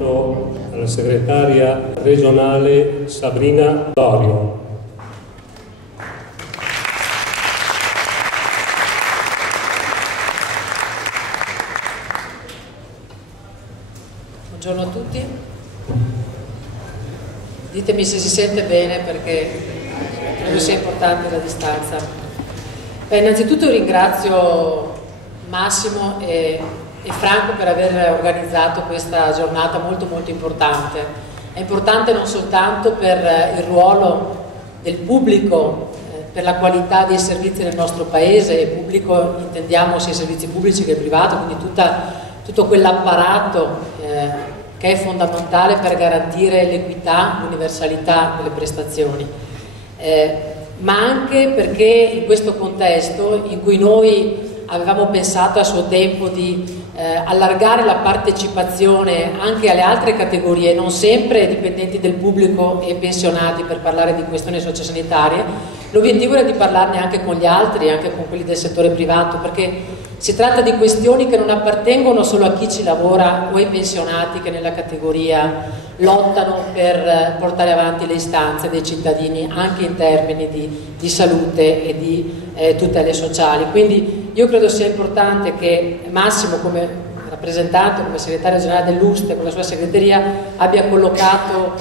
incontro alla segretaria regionale Sabrina Dorio. Buongiorno a tutti, ditemi se si sente bene perché credo sia importante la distanza. Innanzitutto ringrazio Massimo e Franco per aver organizzato questa giornata molto importante. È importante non soltanto per il ruolo del pubblico, per la qualità dei servizi nel nostro paese, e pubblico intendiamo sia i servizi pubblici che il privato, quindi tutto quell'apparato che è fondamentale per garantire l'equità, l'universalità delle prestazioni, ma anche perché in questo contesto in cui noi avevamo pensato a suo tempo di allargare la partecipazione anche alle altre categorie, non sempre dipendenti del pubblico e pensionati, per parlare di questioni sociosanitarie, l'obiettivo era di parlarne anche con gli altri, anche con quelli del settore privato, perché si tratta di questioni che non appartengono solo a chi ci lavora o ai pensionati che nella categoria lottano per portare avanti le istanze dei cittadini anche in termini di salute e di tutele sociali. Quindi io credo sia importante che Massimo, come rappresentante, come segretario generale dell'UST, con la sua segreteria, abbia collocato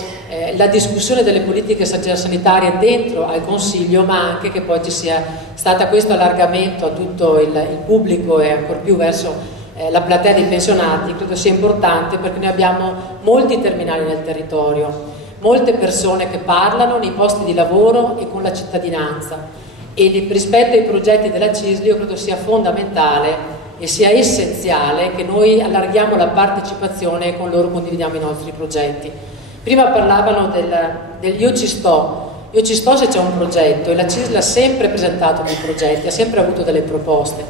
la discussione delle politiche sanitarie dentro al Consiglio, ma anche che poi ci sia stato questo allargamento a tutto il pubblico e ancor più verso la platea dei pensionati. Credo sia importante perché noi abbiamo molti terminali nel territorio, molte persone che parlano nei posti di lavoro e con la cittadinanza, e rispetto ai progetti della CISL io credo sia fondamentale e sia essenziale che noi allarghiamo la partecipazione e con loro condividiamo i nostri progetti. Prima parlavano del Io ci sto se c'è un progetto, e la CISL ha sempre presentato dei progetti, ha sempre avuto delle proposte.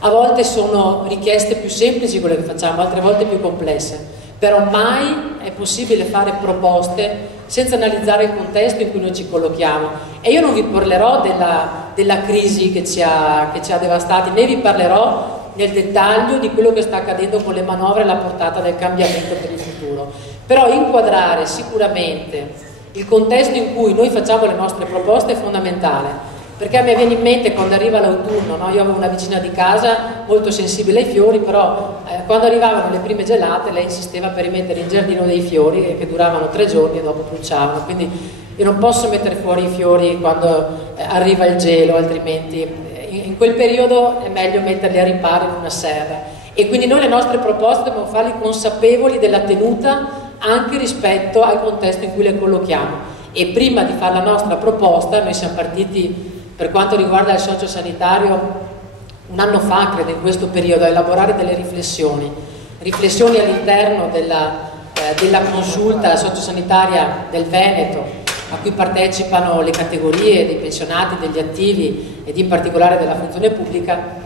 A volte sono richieste più semplici quelle che facciamo, altre volte più complesse, però mai è possibile fare proposte senza analizzare il contesto in cui noi ci collochiamo. E io non vi parlerò della crisi che ci ha devastati, né vi parlerò nel dettaglio di quello che sta accadendo con le manovre e la portata del cambiamento per il futuro, però inquadrare sicuramente il contesto in cui noi facciamo le nostre proposte è fondamentale, perché a me viene in mente quando arriva l'autunno, no? Io avevo una vicina di casa molto sensibile ai fiori, però quando arrivavano le prime gelate lei insisteva per rimettere in giardino dei fiori che duravano 3 giorni e dopo bruciavano, quindi io non posso mettere fuori i fiori quando arriva il gelo, altrimenti in quel periodo è meglio metterli a riparo in una serra. E quindi noi le nostre proposte dobbiamo farli consapevoli della tenuta anche rispetto al contesto in cui le collochiamo. E prima di fare la nostra proposta, noi siamo partiti per quanto riguarda il sociosanitario un anno fa, credo, in questo periodo, a elaborare delle riflessioni all'interno della consulta sociosanitaria del Veneto, a cui partecipano le categorie dei pensionati, degli attivi ed in particolare della funzione pubblica,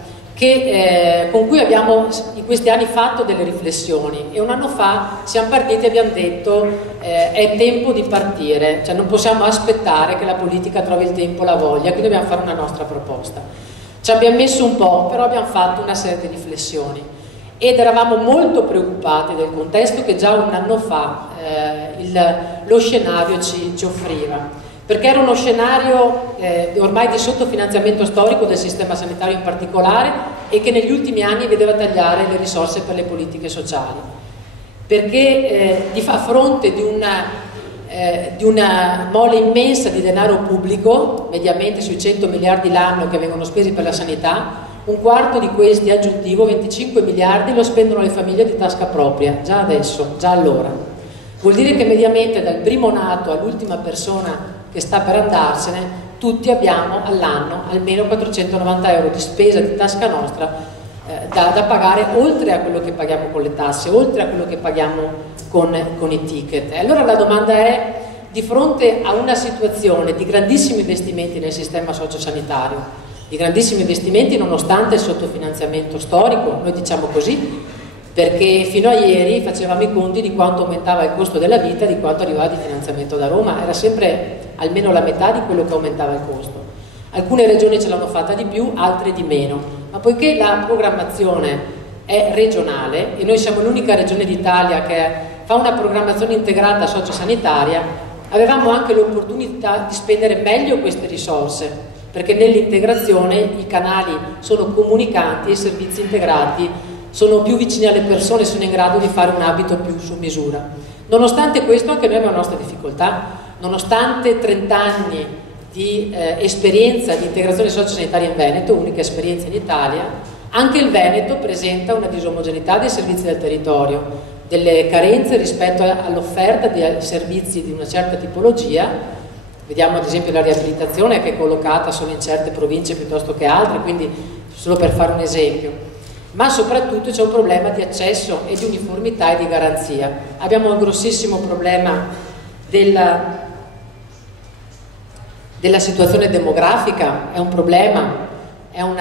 con cui abbiamo in questi anni fatto delle riflessioni, e un anno fa siamo partiti e abbiamo detto è tempo di partire, cioè non possiamo aspettare che la politica trovi il tempo, la voglia, quindi dobbiamo fare una nostra proposta. Ci abbiamo messo un po', però abbiamo fatto una serie di riflessioni ed eravamo molto preoccupati del contesto che già un anno fa lo scenario ci offriva, perché era uno scenario ormai di sottofinanziamento storico del sistema sanitario in particolare, e che negli ultimi anni vedeva tagliare le risorse per le politiche sociali, perché a fronte di una mole immensa di denaro pubblico, mediamente sui 100 miliardi l'anno che vengono spesi per la sanità, un quarto di questi aggiuntivo, 25 miliardi, lo spendono le famiglie di tasca propria, già adesso, già allora. Vuol dire che mediamente dal primo nato all'ultima persona che sta per andarsene, tutti abbiamo all'anno almeno 490 euro di spesa di tasca nostra da pagare, oltre a quello che paghiamo con le tasse, oltre a quello che paghiamo con i ticket. E allora la domanda è, di fronte a una situazione di grandissimi investimenti nel sistema sociosanitario, di grandissimi investimenti nonostante il sottofinanziamento storico, noi diciamo così, perché fino a ieri facevamo i conti di quanto aumentava il costo della vita, di quanto arrivava di finanziamento da Roma, era sempre almeno la metà di quello che aumentava il costo. Alcune regioni ce l'hanno fatta di più, altre di meno, ma poiché la programmazione è regionale e noi siamo l'unica regione d'Italia che fa una programmazione integrata sociosanitaria, avevamo anche l'opportunità di spendere meglio queste risorse, perché nell'integrazione i canali sono comunicanti e i servizi integrati sono più vicini alle persone, sono in grado di fare un abito più su misura. Nonostante questo anche noi abbiamo la nostra difficoltà, nonostante 30 anni di esperienza di integrazione sociosanitaria in Veneto, unica esperienza in Italia, anche il Veneto presenta una disomogeneità dei servizi del territorio, delle carenze rispetto all'offerta di servizi di una certa tipologia. Vediamo ad esempio la riabilitazione, che è collocata solo in certe province piuttosto che altre, quindi solo per fare un esempio. Ma soprattutto c'è un problema di accesso e di uniformità e di garanzia. Abbiamo un grossissimo problema della situazione demografica, è un problema, è un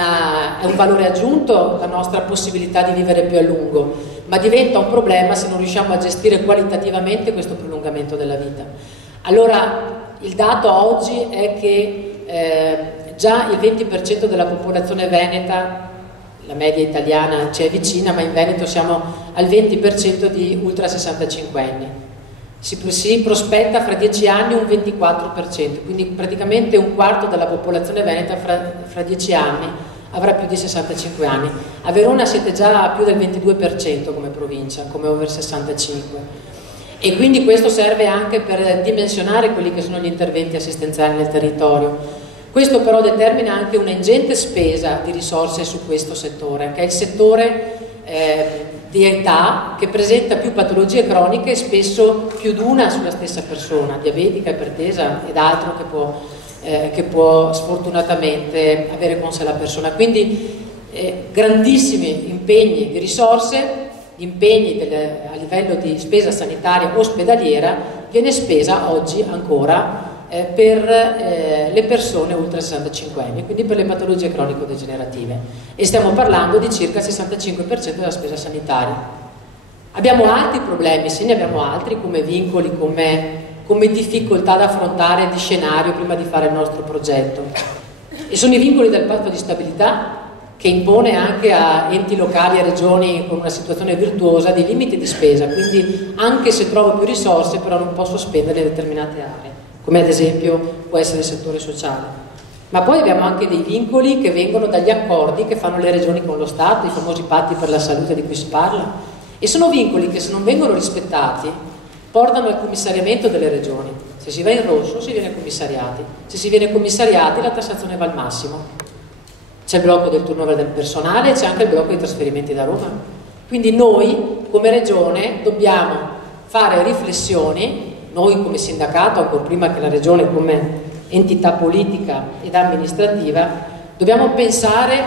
valore aggiunto la nostra possibilità di vivere più a lungo, ma diventa un problema se non riusciamo a gestire qualitativamente questo prolungamento della vita. Allora il dato oggi è che già il 20% della popolazione veneta, la media italiana ci è vicina, ma in Veneto siamo al 20% di ultra 65 anni. Si prospetta fra 10 anni un 24%, quindi praticamente un quarto della popolazione veneta fra 10 anni avrà più di 65 anni. A Verona siete già a più del 22% come provincia, come over 65. E quindi questo serve anche per dimensionare quelli che sono gli interventi assistenziali nel territorio. Questo però determina anche un'ingente spesa di risorse su questo settore, che è il settore di età che presenta più patologie croniche e spesso più di una sulla stessa persona, diabetica, ipertesa ed altro che può sfortunatamente avere con sé la persona. Quindi grandissimi impegni di risorse, impegni a livello di spesa sanitaria ospedaliera viene spesa oggi ancora per le persone ultra 65 anni, quindi per le patologie cronico-degenerative, e stiamo parlando di circa il 65% della spesa sanitaria. Abbiamo altri problemi, sì, ne abbiamo altri, come vincoli, come difficoltà da affrontare di scenario prima di fare il nostro progetto, e sono i vincoli del patto di stabilità, che impone anche a enti locali e regioni con una situazione virtuosa di limiti di spesa, quindi anche se trovo più risorse però non posso spendere in determinate aree, come ad esempio può essere il settore sociale. Ma poi abbiamo anche dei vincoli che vengono dagli accordi che fanno le regioni con lo Stato, i famosi patti per la salute di cui si parla, e sono vincoli che se non vengono rispettati portano al commissariamento delle regioni. Se si va in rosso si viene commissariati, se si viene commissariati la tassazione va al massimo. C'è il blocco del turnover del personale, c'è anche il blocco dei trasferimenti da Roma. Quindi noi come regione dobbiamo fare riflessioni, noi come sindacato, ancora prima che la regione come entità politica ed amministrativa, dobbiamo pensare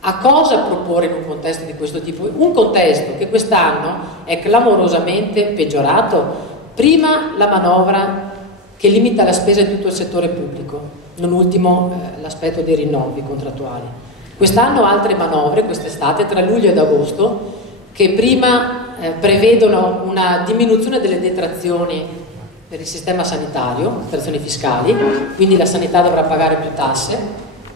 a cosa proporre in un contesto di questo tipo. Un contesto che quest'anno è clamorosamente peggiorato. Prima la manovra che limita la spesa di tutto il settore pubblico, non ultimo l'aspetto dei rinnovi contrattuali. Quest'anno altre manovre, quest'estate, tra luglio ed agosto, che prima prevedono una diminuzione delle detrazioni per il sistema sanitario, detrazioni fiscali, quindi la sanità dovrà pagare più tasse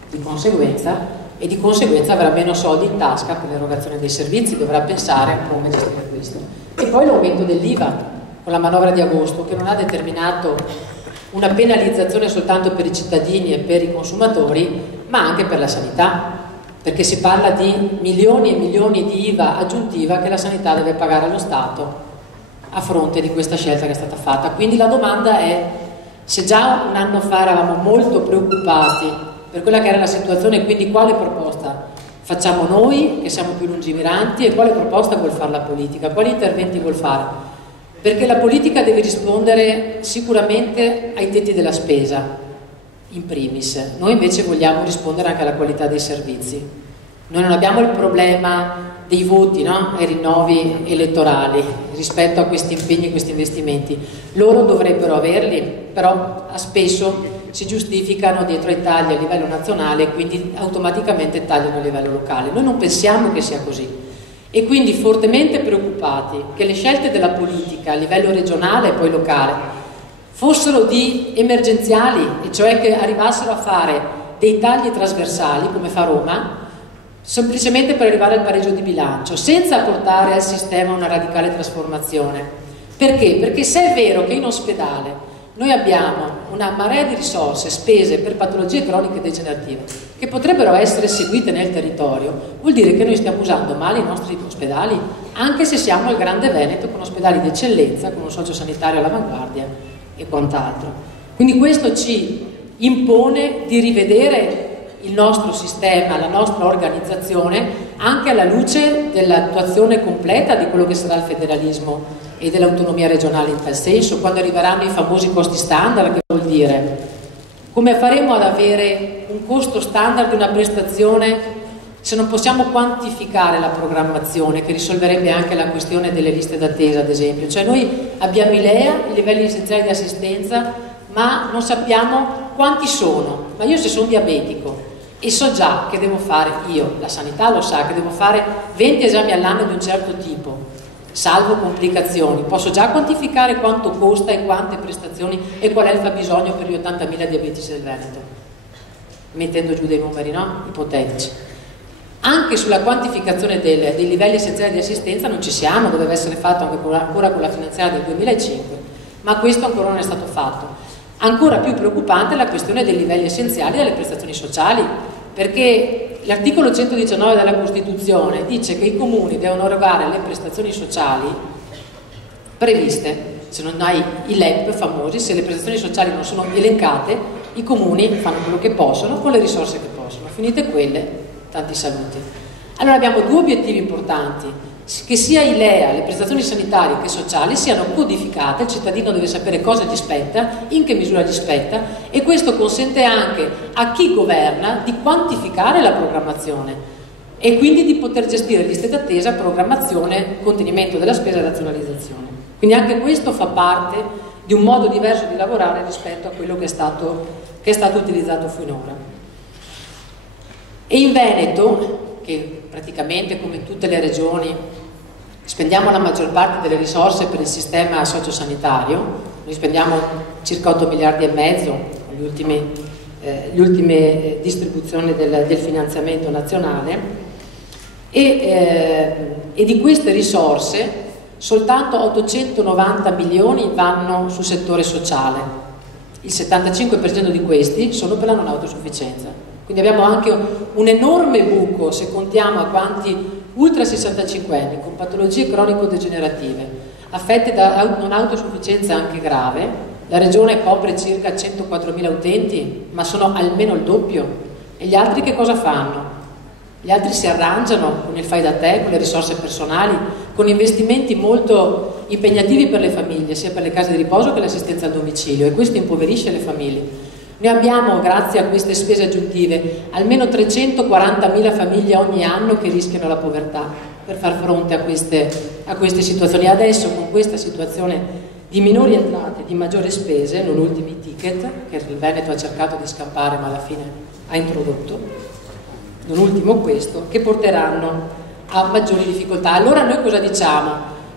di conseguenza, e di conseguenza avrà meno soldi in tasca per l'erogazione dei servizi, dovrà pensare a come gestire questo. E poi l'aumento dell'IVA con la manovra di agosto, che non ha determinato una penalizzazione soltanto per i cittadini e per i consumatori, ma anche per la sanità, perché si parla di milioni e milioni di IVA aggiuntiva che la sanità deve pagare allo Stato a fronte di questa scelta che è stata fatta. Quindi la domanda è: se già un anno fa eravamo molto preoccupati per quella che era la situazione, quindi quale proposta facciamo noi che siamo più lungimiranti e quale proposta vuol fare la politica, quali interventi vuol fare? Perché la politica deve rispondere sicuramente ai tetti della spesa, in primis. Noi invece vogliamo rispondere anche alla qualità dei servizi. Noi non abbiamo il problema dei voti, no? Ai rinnovi elettorali rispetto a questi impegni e questi investimenti. Loro dovrebbero averli, però spesso si giustificano dietro ai tagli a livello nazionale e quindi automaticamente tagliano a livello locale. Noi non pensiamo che sia così. E quindi fortemente preoccupati che le scelte della politica a livello regionale e poi locale fossero di emergenziali, e cioè che arrivassero a fare dei tagli trasversali come fa Roma, semplicemente per arrivare al pareggio di bilancio, senza portare al sistema una radicale trasformazione. Perché? Perché se è vero che in ospedale noi abbiamo una marea di risorse spese per patologie croniche degenerative che potrebbero essere seguite nel territorio, vuol dire che noi stiamo usando male i nostri ospedali, anche se siamo il Grande Veneto con ospedali di eccellenza, con un sociosanitario all'avanguardia e quant'altro. Quindi questo ci impone di rivedere il nostro sistema, la nostra organizzazione, anche alla luce dell'attuazione completa di quello che sarà il federalismo e dell'autonomia regionale in tal senso, quando arriveranno i famosi costi standard. Che vuol dire? Come faremo ad avere un costo standard di una prestazione se non possiamo quantificare la programmazione, che risolverebbe anche la questione delle liste d'attesa, ad esempio? Cioè noi abbiamo i LEA, i livelli essenziali di assistenza, ma non sappiamo quanti sono. Ma io, se sono diabetico e so già che devo fare, io, la sanità lo sa, che devo fare 20 esami all'anno di un certo tipo, salvo complicazioni, posso già quantificare quanto costa e quante prestazioni e qual è il fabbisogno per gli 80.000 diabetici del Veneto, mettendo giù dei numeri, no? Ipotetici. Anche sulla quantificazione dei livelli essenziali di assistenza non ci siamo, doveva essere fatto ancora con la finanziaria del 2005, ma questo ancora non è stato fatto. Ancora più preoccupante è la questione dei livelli essenziali delle prestazioni sociali, perché l'articolo 119 della Costituzione dice che i comuni devono erogare le prestazioni sociali previste. Se non hai i LEP famosi, se le prestazioni sociali non sono elencate, i comuni fanno quello che possono con le risorse che possono. Finite quelle, tanti saluti. Allora abbiamo due obiettivi importanti: che sia i LEA, le prestazioni sanitarie che sociali, siano codificate, il cittadino deve sapere cosa gli spetta, in che misura gli spetta, e questo consente anche a chi governa di quantificare la programmazione e quindi di poter gestire liste d'attesa, programmazione, contenimento della spesa e razionalizzazione. Quindi anche questo fa parte di un modo diverso di lavorare rispetto a quello che è stato utilizzato finora. E in Veneto, che praticamente come in tutte le regioni spendiamo la maggior parte delle risorse per il sistema sociosanitario, noi spendiamo circa 8 miliardi e mezzo con le ultime distribuzioni del finanziamento nazionale, e di queste risorse soltanto 890 milioni vanno sul settore sociale, il 75% di questi sono per la non autosufficienza. Quindi abbiamo anche un enorme buco, se contiamo a quanti ultra 65 anni con patologie cronico-degenerative affette da non autosufficienza anche grave. La regione copre circa 104.000 utenti, ma sono almeno il doppio. E gli altri che cosa fanno? Gli altri si arrangiano con il fai da te, con le risorse personali, con investimenti molto impegnativi per le famiglie, sia per le case di riposo che l'assistenza al domicilio, e questo impoverisce le famiglie. Noi abbiamo, grazie a queste spese aggiuntive, almeno 340.000 famiglie ogni anno che rischiano la povertà per far fronte a queste situazioni. Adesso, con questa situazione di minori entrate, di maggiori spese, non ultimi i ticket, che il Veneto ha cercato di scappare ma alla fine ha introdotto, non ultimo questo, che porteranno a maggiori difficoltà. Allora noi cosa diciamo?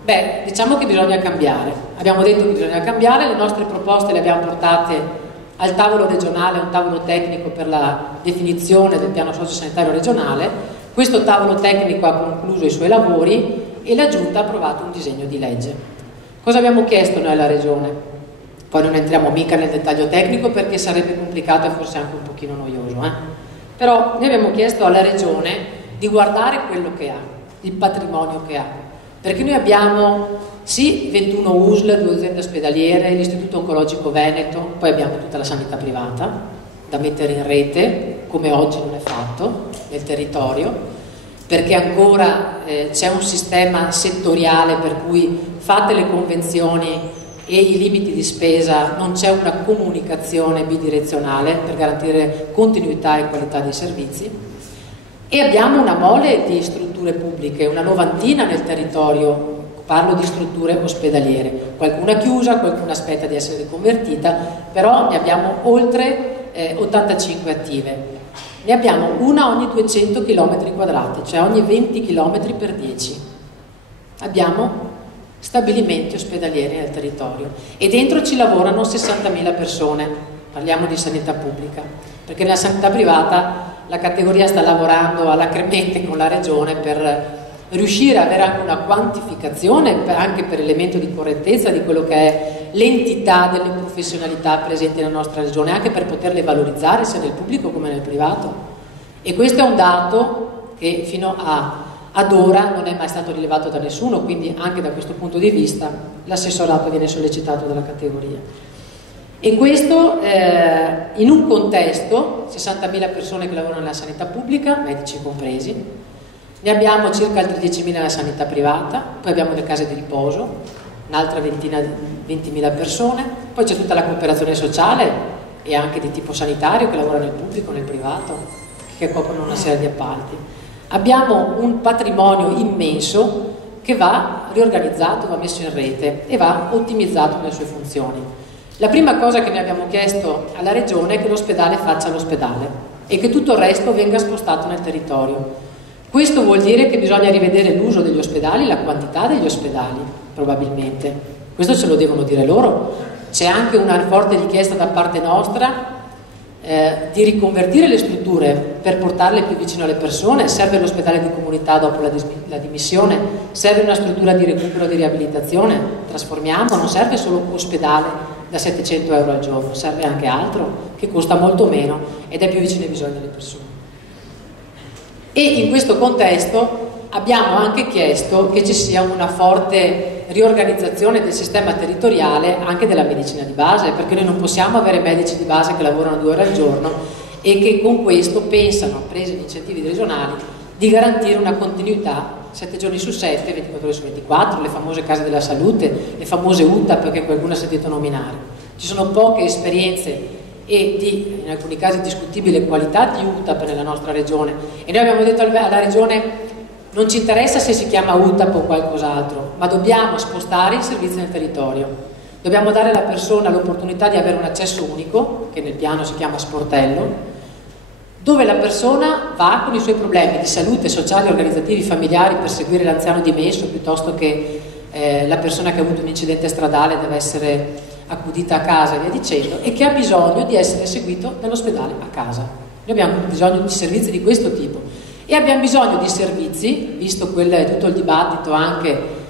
Beh, diciamo che bisogna cambiare. Abbiamo detto che bisogna cambiare, le nostre proposte le abbiamo portate al tavolo regionale, un tavolo tecnico per la definizione del piano sociosanitario regionale. Questo tavolo tecnico ha concluso i suoi lavori e la Giunta ha approvato un disegno di legge. Cosa abbiamo chiesto noi alla Regione? Poi non entriamo mica nel dettaglio tecnico perché sarebbe complicato e forse anche un pochino noioso, Però noi abbiamo chiesto alla Regione di guardare quello che ha, il patrimonio che ha, perché noi abbiamo sì 21 USL, 2 aziende ospedaliere, l'Istituto Oncologico Veneto, poi abbiamo tutta la sanità privata da mettere in rete, come oggi non è fatto nel territorio, perché ancora c'è un sistema settoriale per cui fatte le convenzioni e i limiti di spesa non c'è una comunicazione bidirezionale per garantire continuità e qualità dei servizi, e abbiamo una mole di strutture pubbliche, una novantina nel territorio. Parlo di strutture ospedaliere, qualcuna chiusa, qualcuna aspetta di essere riconvertita, però ne abbiamo oltre 85 attive. Ne abbiamo una ogni 200 km quadrati, cioè ogni 20 km per 10. Abbiamo stabilimenti ospedalieri nel territorio e dentro ci lavorano 60.000 persone, parliamo di sanità pubblica, perché nella sanità privata la categoria sta lavorando alacremente con la Regione per riuscire ad avere anche una quantificazione, anche per elemento di correttezza di quello che è l'entità delle professionalità presenti nella nostra Regione, anche per poterle valorizzare sia nel pubblico come nel privato. E questo è un dato che fino ad ora non è mai stato rilevato da nessuno, quindi anche da questo punto di vista l'assessorato viene sollecitato dalla categoria. E questo in un contesto, 60.000 persone che lavorano nella sanità pubblica, medici compresi, ne abbiamo circa altri 10.000 nella sanità privata, poi abbiamo le case di riposo, un'altra 20.000 persone, poi c'è tutta la cooperazione sociale e anche di tipo sanitario che lavora nel pubblico, nel privato, che coprono una serie di appalti. Abbiamo un patrimonio immenso che va riorganizzato, va messo in rete e va ottimizzato nelle sue funzioni. La prima cosa che noi abbiamo chiesto alla Regione è che l'ospedale faccia l'ospedale e che tutto il resto venga spostato nel territorio. Questo vuol dire che bisogna rivedere l'uso degli ospedali, la quantità degli ospedali, probabilmente. Questo ce lo devono dire loro. C'è anche una forte richiesta da parte nostra di riconvertire le strutture per portarle più vicino alle persone. Serve l'ospedale di comunità dopo la dimissione, serve una struttura di recupero e di riabilitazione, trasformiamo, non serve solo un ospedale da 700 euro al giorno, serve anche altro che costa molto meno ed è più vicino ai bisogni delle persone. E in questo contesto abbiamo anche chiesto che ci sia una forte riorganizzazione del sistema territoriale anche della medicina di base, perché noi non possiamo avere medici di base che lavorano 2 ore al giorno e che con questo pensano, prese gli incentivi regionali, di garantire una continuità 7 giorni su 7, 24 ore su 24, le famose case della salute, le famose UTAP che qualcuno ha sentito nominare. Ci sono poche esperienze e in alcuni casi discutibile qualità di UTAP nella nostra regione e noi abbiamo detto alla regione non ci interessa se si chiama UTAP o qualcos'altro, ma dobbiamo spostare il servizio nel territorio, dobbiamo dare alla persona l'opportunità di avere un accesso unico, che nel piano si chiama sportello, dove la persona va con i suoi problemi di salute, sociali, organizzativi, familiari per seguire l'anziano dimesso piuttosto che la persona che ha avuto un incidente stradale deve essere accudita a casa e via dicendo, e che ha bisogno di essere seguito dall'ospedale a casa. Noi abbiamo bisogno di servizi di questo tipo e abbiamo bisogno di servizi, visto tutto il dibattito anche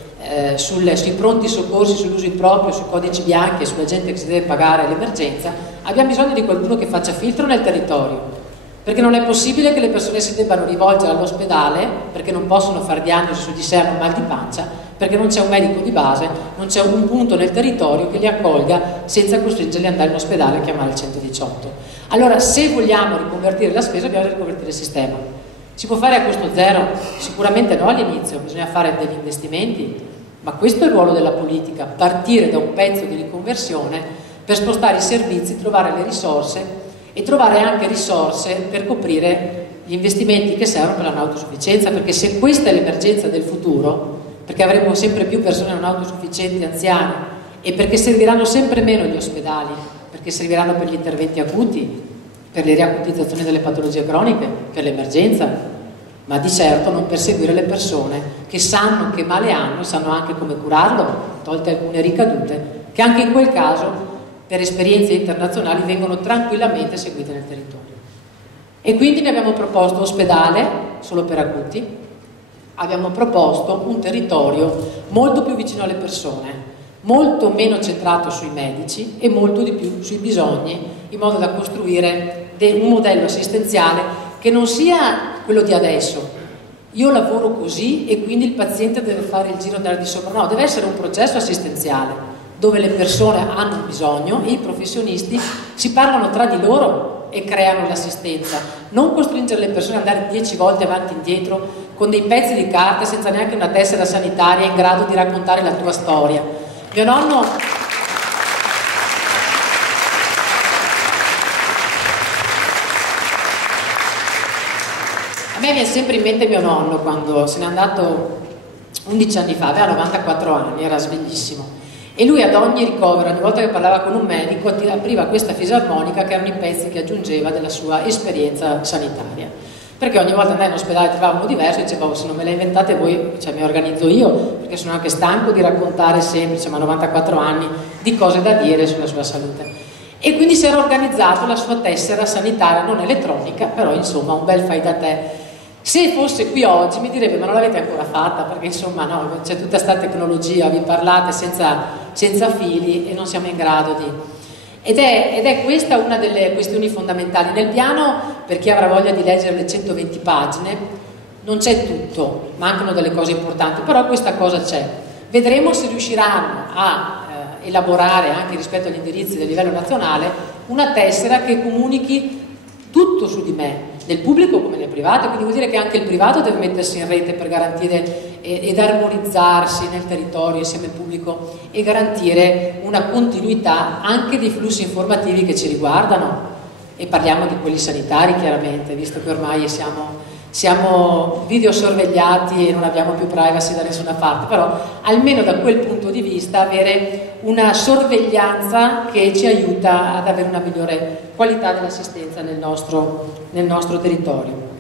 sui pronti soccorsi, sull'uso improprio, sui codici bianchi e sulla gente che si deve pagare l'emergenza, abbiamo bisogno di qualcuno che faccia filtro nel territorio, perché non è possibile che le persone si debbano rivolgere all'ospedale perché non possono fare diagnosi su di sé, hanno mal di pancia, perché non c'è un medico di base, non c'è un punto nel territorio che li accolga senza costringerli ad andare in ospedale a chiamare il 118. Allora, se vogliamo riconvertire la spesa, dobbiamo riconvertire il sistema. Si può fare a costo zero? Sicuramente no all'inizio, bisogna fare degli investimenti, ma questo è il ruolo della politica, partire da un pezzo di riconversione per spostare i servizi, trovare le risorse e trovare anche risorse per coprire gli investimenti che servono per la non autosufficienza, perché se questa è l'emergenza del futuro, perché avremo sempre più persone non autosufficienti, anziane, e perché serviranno sempre meno gli ospedali, perché serviranno per gli interventi acuti, per le riacutizzazioni delle patologie croniche, per l'emergenza, ma di certo non per seguire le persone che sanno che male hanno e sanno anche come curarlo, tolte alcune ricadute, che anche in quel caso, per esperienze internazionali, vengono tranquillamente seguite nel territorio. E quindi ne abbiamo proposto ospedale solo per acuti, abbiamo proposto un territorio molto più vicino alle persone, molto meno centrato sui medici e molto di più sui bisogni, in modo da costruire un modello assistenziale che non sia quello di adesso. Io lavoro così e quindi il paziente deve fare il giro andare di sopra. No, deve essere un processo assistenziale dove le persone hanno bisogno e i professionisti si parlano tra di loro e creano l'assistenza. Non costringere le persone ad andare 10 volte avanti e indietro con dei pezzi di carta senza neanche una tessera sanitaria in grado di raccontare la tua storia. Mio nonno... A me viene sempre in mente mio nonno quando se n'è andato 11 anni fa, aveva 94 anni, era sveglissimo. E lui ad ogni ricovero, ogni volta che parlava con un medico, apriva questa fisarmonica che erano i pezzi che aggiungeva della sua esperienza sanitaria. Perché ogni volta andai in ospedale trovavo uno diverso e dicevo, se non me le inventate voi, cioè mi organizzo io, perché sono anche stanco di raccontare sempre, ma 94 anni, di cose da dire sulla sua salute. e quindi si era organizzato la sua tessera sanitaria, non elettronica, però insomma un bel fai da te. Se fosse qui oggi mi direbbe: ma non l'avete ancora fatta, perché insomma no, c'è tutta questa tecnologia, vi parlate senza fili e non siamo in grado di... Ed è questa una delle questioni fondamentali. Nel piano, per chi avrà voglia di leggere le 120 pagine, non c'è tutto, mancano delle cose importanti, però questa cosa c'è. Vedremo se riusciranno a elaborare, anche rispetto agli indirizzi del livello nazionale, una tessera che comunichi tutto su di me, nel pubblico come nel privato, quindi vuol dire che anche il privato deve mettersi in rete per garantire ed armonizzarsi nel territorio insieme al pubblico e garantire una continuità anche dei flussi informativi che ci riguardano, e parliamo di quelli sanitari chiaramente, visto che ormai siamo videosorvegliati e non abbiamo più privacy da nessuna parte, però almeno da quel punto di vista avere una sorveglianza che ci aiuta ad avere una migliore qualità dell'assistenza nel nostro territorio.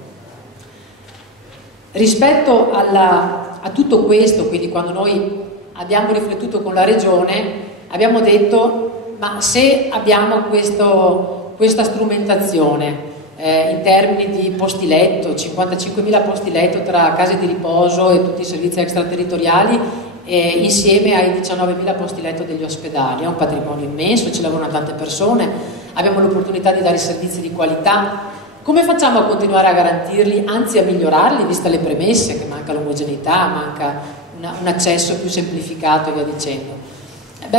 Rispetto a tutto questo, quindi quando noi abbiamo riflettuto con la Regione, abbiamo detto: ma se abbiamo questa strumentazione in termini di posti letto, 55.000 posti letto tra case di riposo e tutti i servizi extraterritoriali, insieme ai 19.000 posti letto degli ospedali, è un patrimonio immenso, ci lavorano tante persone, abbiamo l'opportunità di dare servizi di qualità. Come facciamo a continuare a garantirli, anzi a migliorarli, vista le premesse, che manca l'omogeneità, manca un accesso più semplificato e via dicendo?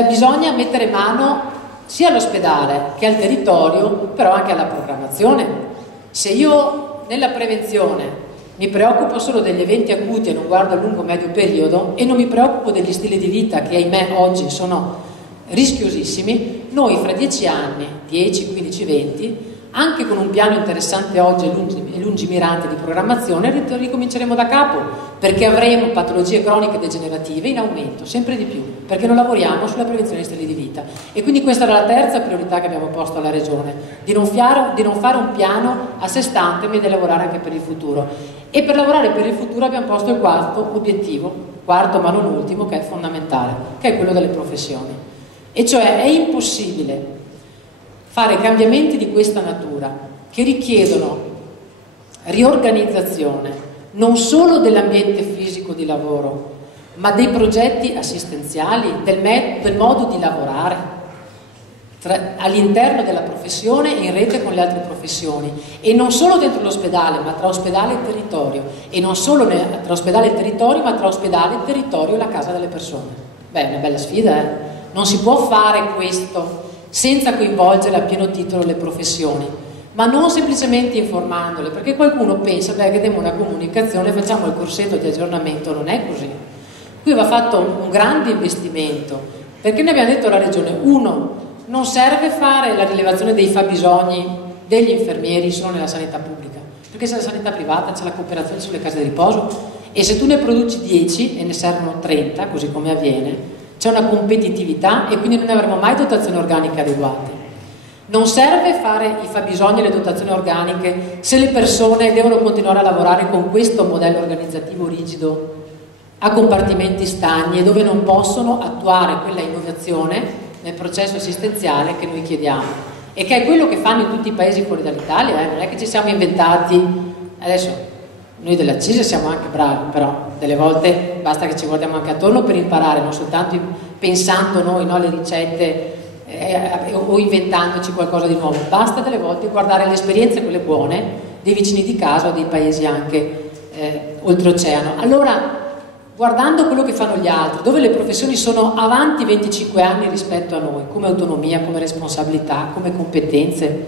Bisogna mettere mano sia all'ospedale che al territorio, però anche alla programmazione. Se io nella prevenzione mi preoccupo solo degli eventi acuti e non guardo a lungo-medio periodo, e non mi preoccupo degli stili di vita che ahimè oggi sono rischiosissimi, noi fra 10 anni, 10, 15, 20, anche con un piano interessante oggi e lungimirante di programmazione, ricominceremo da capo, perché avremo patologie croniche degenerative in aumento, sempre di più, perché non lavoriamo sulla prevenzione dei stili di vita. E quindi questa era la terza priorità che abbiamo posto alla Regione, di non fare un piano a sé stante, ma di lavorare anche per il futuro. E per lavorare per il futuro abbiamo posto il quarto obiettivo, quarto ma non ultimo, che è fondamentale, che è quello delle professioni. E cioè è impossibile fare cambiamenti di questa natura che richiedono riorganizzazione non solo dell'ambiente fisico di lavoro, ma dei progetti assistenziali, del modo di lavorare all'interno della professione e in rete con le altre professioni, e non solo dentro l'ospedale, ma tra ospedale e territorio, e non solo tra ospedale e territorio, ma tra ospedale, territorio e la casa delle persone. Beh, è una bella sfida, eh? Non si può fare questo senza coinvolgere a pieno titolo le professioni, ma non semplicemente informandole, perché qualcuno pensa: beh, che diamo una comunicazione, facciamo il corsetto di aggiornamento. Non è così. Qui va fatto un grande investimento, perché ne abbiamo detto alla Regione: uno, non serve fare la rilevazione dei fabbisogni degli infermieri solo nella sanità pubblica, perché c'è la sanità privata, c'è la cooperazione sulle case di riposo, e se tu ne produci 10 e ne servono 30, così come avviene, c'è una competitività e quindi non avremo mai dotazioni organiche adeguate. Non serve fare i fabbisogni e le dotazioni organiche se le persone devono continuare a lavorare con questo modello organizzativo rigido, a compartimenti stagni, dove non possono attuare quella innovazione nel processo assistenziale che noi chiediamo, e che è quello che fanno in tutti i paesi fuori dall'Italia. Non è che ci siamo inventati adesso. Noi della CISE siamo anche bravi, però delle volte basta che ci guardiamo anche attorno per imparare, non soltanto pensando noi, no, le ricette o inventandoci qualcosa di nuovo. Basta delle volte guardare le esperienze, quelle buone, dei vicini di casa o dei paesi anche oltreoceano. Allora, guardando quello che fanno gli altri, dove le professioni sono avanti 25 anni rispetto a noi, come autonomia, come responsabilità, come competenze,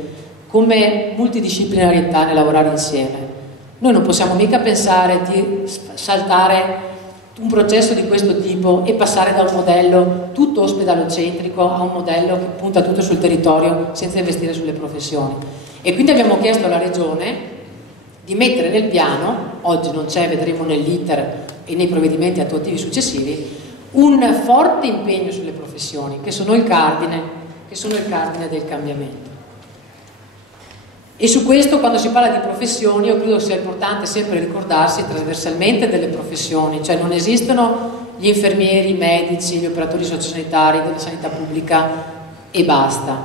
come multidisciplinarietà nel lavorare insieme, noi non possiamo mica pensare di saltare un processo di questo tipo e passare da un modello tutto ospedalocentrico a un modello che punta tutto sul territorio senza investire sulle professioni. E quindi abbiamo chiesto alla Regione di mettere nel piano, oggi non c'è, vedremo nell'iter e nei provvedimenti attuativi successivi, un forte impegno sulle professioni, che sono il cardine del cambiamento. E su questo, quando si parla di professioni, io credo sia importante sempre ricordarsi trasversalmente delle professioni, cioè non esistono gli infermieri, i medici, gli operatori sociosanitari della sanità pubblica e basta.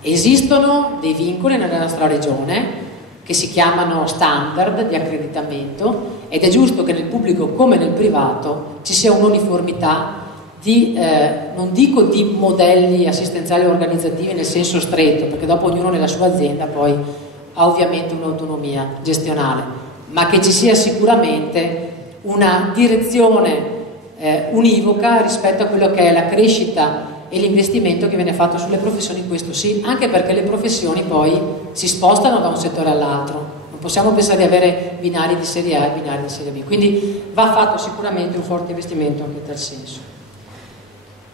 Esistono dei vincoli nella nostra regione che si chiamano standard di accreditamento ed è giusto che nel pubblico come nel privato ci sia un'uniformità di, non dico di modelli assistenziali organizzativi nel senso stretto, perché dopo ognuno nella sua azienda poi ha ovviamente un'autonomia gestionale, ma che ci sia sicuramente una direzione univoca rispetto a quello che è la crescita e l'investimento che viene fatto sulle professioni, questo sì, anche perché le professioni poi si spostano da un settore all'altro, non possiamo pensare di avere binari di serie A e binari di serie B, quindi va fatto sicuramente un forte investimento anche in tal senso.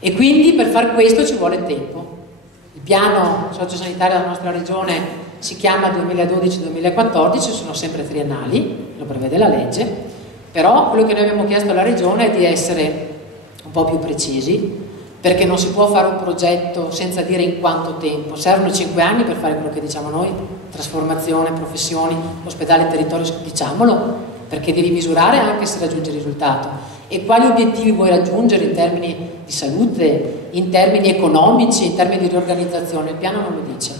E quindi per far questo ci vuole tempo. Il piano sociosanitario della nostra regione si chiama 2012-2014, sono sempre triennali, lo prevede la legge, però quello che noi abbiamo chiesto alla regione è di essere un po' più precisi, perché non si può fare un progetto senza dire in quanto tempo. Servono 5 anni per fare quello che diciamo noi, trasformazione, professioni, ospedale, territorio, diciamolo, perché devi misurare anche se raggiungi il risultato. E quali obiettivi vuoi raggiungere in termini di salute, in termini economici, in termini di riorganizzazione? Il piano non lo dice.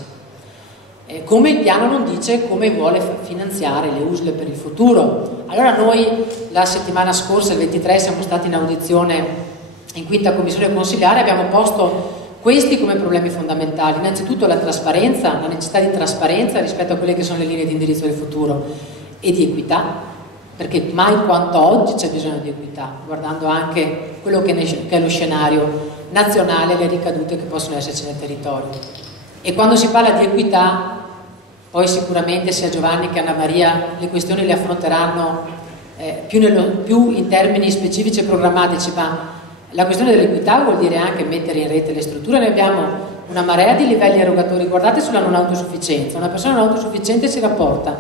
Come il piano non dice come vuole finanziare le USL per il futuro. Allora noi la settimana scorsa, il 23, siamo stati in audizione in quinta commissione consiliare, abbiamo posto questi come problemi fondamentali. Innanzitutto la trasparenza, la necessità di trasparenza rispetto a quelle che sono le linee di indirizzo del futuro e di equità, perché mai quanto oggi c'è bisogno di equità, guardando anche quello che è lo scenario nazionale e le ricadute che possono esserci nel territorio. E quando si parla di equità, poi sicuramente sia Giovanni che Anna Maria le questioni le affronteranno più in termini specifici e programmatici, ma la questione dell'equità vuol dire anche mettere in rete le strutture. Noi abbiamo una marea di livelli erogatori. Guardate sulla non autosufficienza, una persona non autosufficiente si rapporta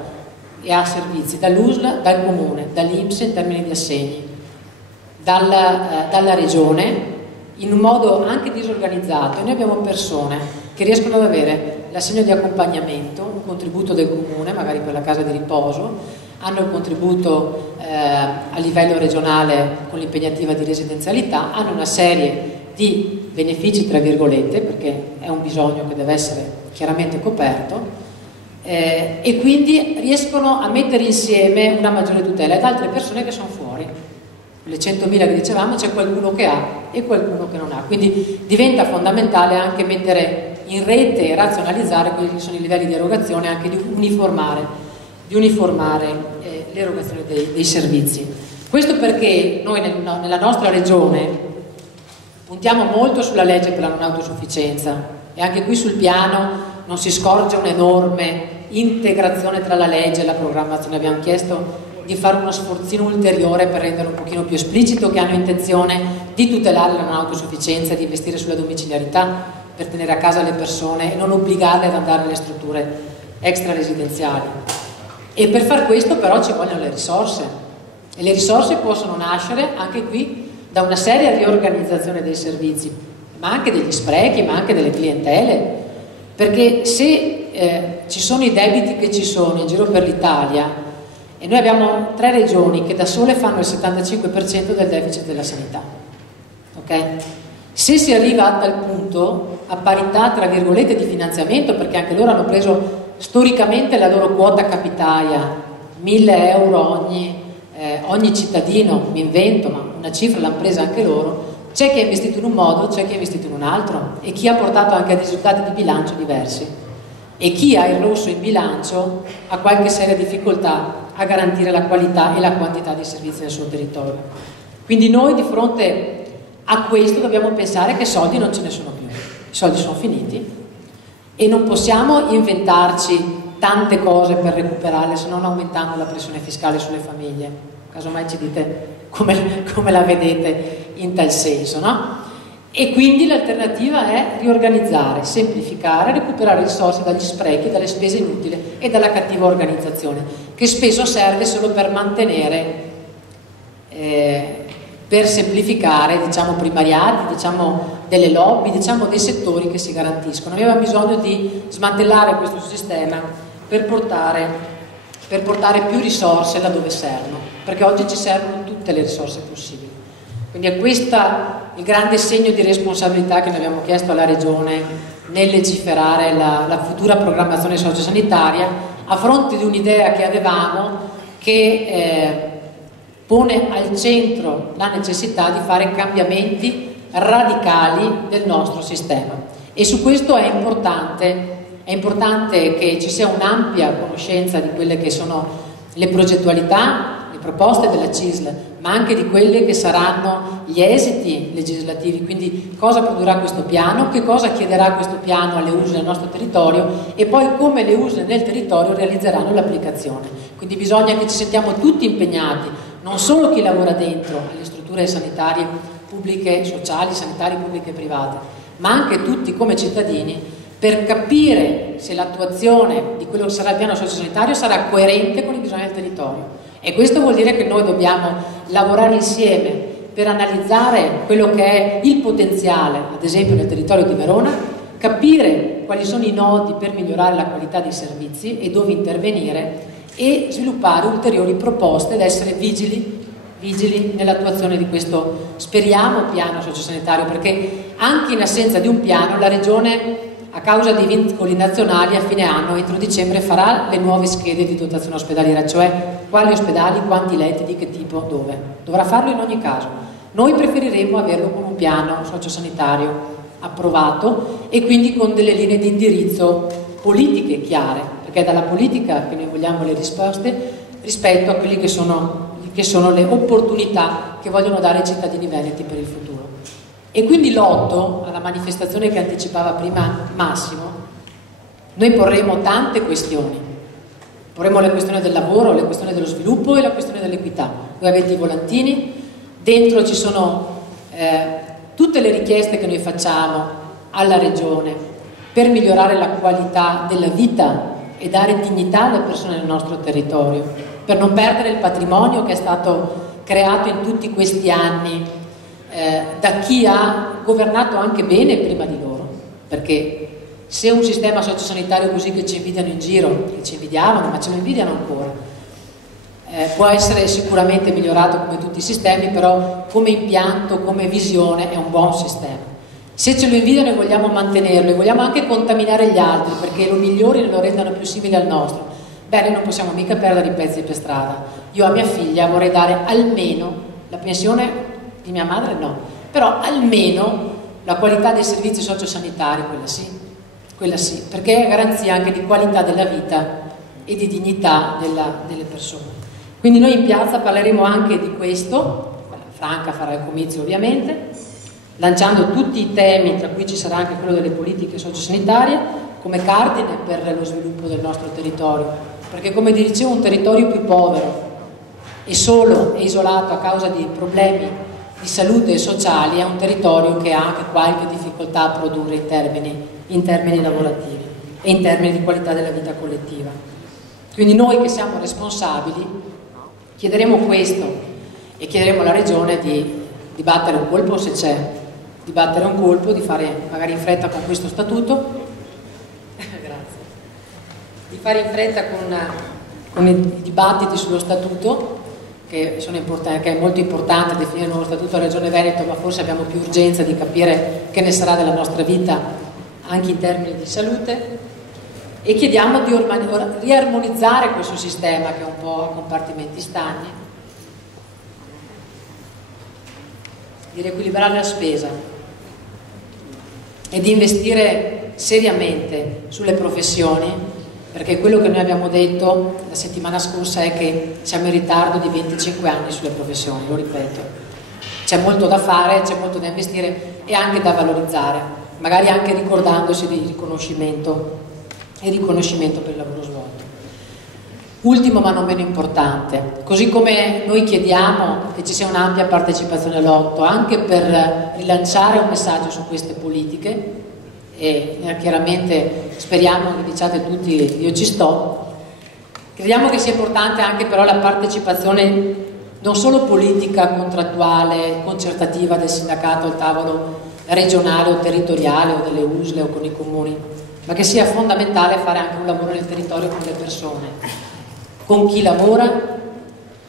e ha servizi dall'USL, dal comune, dall'INPS in termini di assegni, dalla regione, in un modo anche disorganizzato. E noi abbiamo persone che riescono ad avere l'assegno di accompagnamento, un contributo del comune, magari per la casa di riposo, hanno il contributo a livello regionale con l'impegnativa di residenzialità, hanno una serie di benefici tra virgolette, perché è un bisogno che deve essere chiaramente coperto, e quindi riescono a mettere insieme una maggiore tutela ed altre persone che sono fuori. Le 100.000 che dicevamo, c'è qualcuno che ha e qualcuno che non ha, quindi diventa fondamentale anche mettere in rete e razionalizzare quelli che sono i livelli di erogazione, anche di uniformare l'erogazione dei servizi. Questo perché noi nella nostra regione puntiamo molto sulla legge per la non autosufficienza e anche qui sul piano non si scorge un'enorme integrazione tra la legge e la programmazione. Abbiamo chiesto di fare uno sforzino ulteriore per renderlo un pochino più esplicito, che hanno intenzione di tutelare la non autosufficienza e di investire sulla domiciliarità per tenere a casa le persone e non obbligarle ad andare nelle strutture extra residenziali. E per far questo però ci vogliono le risorse, e le risorse possono nascere anche qui da una seria riorganizzazione dei servizi, ma anche degli sprechi, ma anche delle clientele, perché se ci sono i debiti che ci sono in giro per l'Italia, e noi abbiamo 3 regioni che da sole fanno il 75% del deficit della sanità, ok? Se si arriva a tal punto, a parità tra virgolette di finanziamento, perché anche loro hanno preso storicamente la loro quota capitaria, 1.000 euro ogni cittadino, mi invento, ma una cifra l'hanno presa anche loro, c'è chi ha investito in un modo, c'è chi ha investito in un altro e chi ha portato anche a risultati di bilancio diversi e chi ha il rosso in bilancio ha qualche seria difficoltà a garantire la qualità e la quantità dei servizi nel suo territorio. Quindi noi di fronte a questo dobbiamo pensare che soldi non ce ne sono più, i soldi sono finiti e non possiamo inventarci tante cose per recuperarle se non aumentando la pressione fiscale sulle famiglie. Casomai ci dite come la vedete in tal senso, no? E quindi l'alternativa è riorganizzare, semplificare, recuperare risorse dagli sprechi, dalle spese inutili e dalla cattiva organizzazione, che spesso serve solo per mantenere, per semplificare, diciamo, primariati, diciamo, delle lobby, diciamo, dei settori che si garantiscono. Noi abbiamo bisogno di smantellare questo sistema per portare più risorse laddove servono, perché oggi ci servono tutte le risorse possibili. Quindi è questo il grande segno di responsabilità che noi abbiamo chiesto alla Regione nel legiferare la futura programmazione sociosanitaria, a fronte di un'idea che avevamo che pone al centro la necessità di fare cambiamenti radicali del nostro sistema. E su questo è importante che ci sia un'ampia conoscenza di quelle che sono le progettualità, le proposte della CISL, ma anche di quelli che saranno gli esiti legislativi, quindi cosa produrrà questo piano, che cosa chiederà questo piano alle USL nel nostro territorio e poi come le USL nel territorio realizzeranno l'applicazione. Quindi bisogna che ci sentiamo tutti impegnati, non solo chi lavora dentro alle strutture sanitarie pubbliche, sociali, sanitarie pubbliche e private, ma anche tutti come cittadini, per capire se l'attuazione di quello che sarà il piano sociosanitario sarà coerente con i bisogni del territorio. E questo vuol dire che noi dobbiamo lavorare insieme per analizzare quello che è il potenziale, ad esempio nel territorio di Verona, capire quali sono i nodi per migliorare la qualità dei servizi e dove intervenire e sviluppare ulteriori proposte ed essere vigili nell'attuazione di questo, speriamo, piano sociosanitario, perché anche in assenza di un piano la Regione, a causa dei vincoli nazionali, a fine anno, entro dicembre, farà le nuove schede di dotazione ospedaliera, cioè quali ospedali, quanti letti, di che tipo, dove. Dovrà farlo in ogni caso. Noi preferiremmo averlo con un piano sociosanitario approvato e quindi con delle linee di indirizzo politiche chiare, perché è dalla politica che noi vogliamo le risposte rispetto a quelle che sono le opportunità che vogliono dare ai cittadini veneti per il futuro. E quindi l'8, alla manifestazione che anticipava prima Massimo, noi porremo tante questioni. Porremo le questioni del lavoro, le questioni dello sviluppo e la questione dell'equità. Voi avete i volantini, dentro ci sono tutte le richieste che noi facciamo alla Regione per migliorare la qualità della vita e dare dignità alle persone del nostro territorio, per non perdere il patrimonio che è stato creato in tutti questi anni da chi ha governato anche bene prima di loro, perché se un sistema sociosanitario così che ci invidiano in giro, che ci invidiavano ma ce lo invidiano ancora, può essere sicuramente migliorato come tutti i sistemi, però come impianto, come visione è un buon sistema. Se ce lo invidiano e vogliamo mantenerlo e vogliamo anche contaminare gli altri perché lo migliorino e lo rendano più simile al nostro, bene, non possiamo mica perdere i pezzi per strada. Io a mia figlia vorrei dare almeno la pensione di mia madre, no, però almeno la qualità dei servizi sociosanitari, quella sì, perché è garanzia anche di qualità della vita e di dignità delle persone. Quindi noi in piazza parleremo anche di questo, Franca farà il comizio ovviamente, lanciando tutti i temi, tra cui ci sarà anche quello delle politiche sociosanitarie, come cardine per lo sviluppo del nostro territorio, perché come dicevo un territorio più povero e solo e isolato a causa di problemi di salute e sociali è un territorio che ha anche qualche difficoltà a produrre in termini lavorativi e in termini di qualità della vita collettiva. Quindi noi che siamo responsabili chiederemo questo e chiederemo alla Regione di battere un colpo se c'è, di battere un colpo, di fare magari in fretta con questo statuto, grazie, di fare in fretta con i dibattiti sullo statuto, che è molto importante definire il nuovo statuto della Regione Veneto, ma forse abbiamo più urgenza di capire che ne sarà della nostra vita anche in termini di salute, e chiediamo di riarmonizzare questo sistema che è un po' a compartimenti stagni, di riequilibrare la spesa e di investire seriamente sulle professioni, perché quello che noi abbiamo detto la settimana scorsa è che siamo in ritardo di 25 anni sulle professioni, lo ripeto. C'è molto da fare, c'è molto da investire e anche da valorizzare, magari anche ricordandosi di riconoscimento per il lavoro svolto. Ultimo ma non meno importante, così come noi chiediamo che ci sia un'ampia partecipazione all'8 anche per rilanciare un messaggio su queste politiche, e chiaramente speriamo che diciate tutti io ci sto, crediamo che sia importante anche però la partecipazione non solo politica, contrattuale, concertativa del sindacato al tavolo regionale o territoriale o delle USL o con i comuni, ma che sia fondamentale fare anche un lavoro nel territorio con le persone, con chi lavora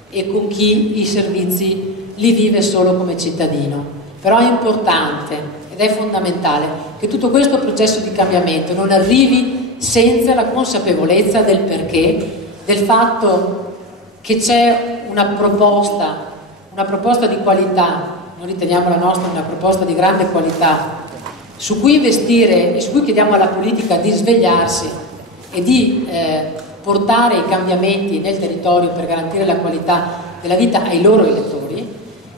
e con chi i servizi li vive solo come cittadino. Però è importante ed è fondamentale che tutto questo processo di cambiamento non arrivi senza la consapevolezza del perché, del fatto che c'è una proposta di qualità, noi riteniamo la nostra una proposta di grande qualità, su cui investire e su cui chiediamo alla politica di svegliarsi e di portare i cambiamenti nel territorio per garantire la qualità della vita ai loro elettori,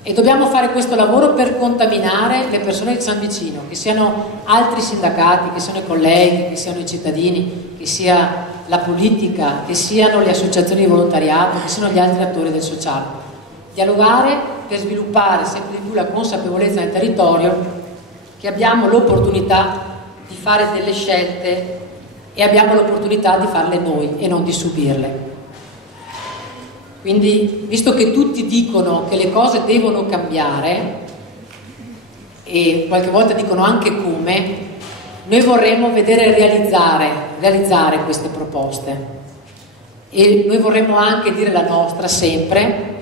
e dobbiamo fare questo lavoro per contaminare le persone di San Vicino, che siano altri sindacati, che siano i colleghi, che siano i cittadini, che sia la politica, che siano le associazioni di volontariato, che siano gli altri attori del sociale. Dialogare per sviluppare sempre di più la consapevolezza nel territorio che abbiamo l'opportunità di fare delle scelte e abbiamo l'opportunità di farle noi e non di subirle. Quindi, visto che tutti dicono che le cose devono cambiare e qualche volta dicono anche come, noi vorremmo vedere realizzare queste proposte, e noi vorremmo anche dire la nostra sempre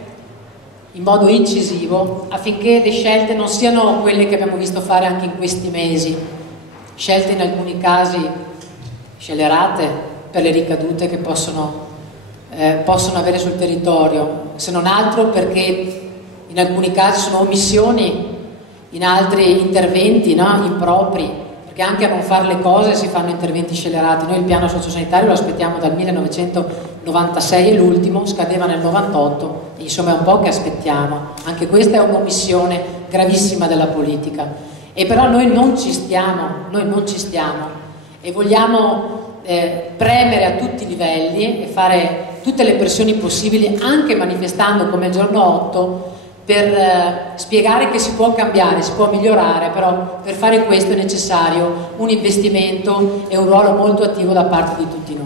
in modo incisivo, affinché le scelte non siano quelle che abbiamo visto fare anche in questi mesi, scelte in alcuni casi scellerate per le ricadute che possono avere sul territorio, se non altro perché in alcuni casi sono omissioni, in altri interventi impropri, perché anche a non fare le cose si fanno interventi scellerati. Noi il piano sociosanitario lo aspettiamo dal 1996 e l'ultimo scadeva nel 98, insomma è un po' che aspettiamo. Anche questa è un'omissione gravissima della politica, e però noi non ci stiamo e vogliamo premere a tutti i livelli e fare tutte le pressioni possibili, anche manifestando come il giorno 8, per spiegare che si può cambiare, si può migliorare, però per fare questo è necessario un investimento e un ruolo molto attivo da parte di tutti noi.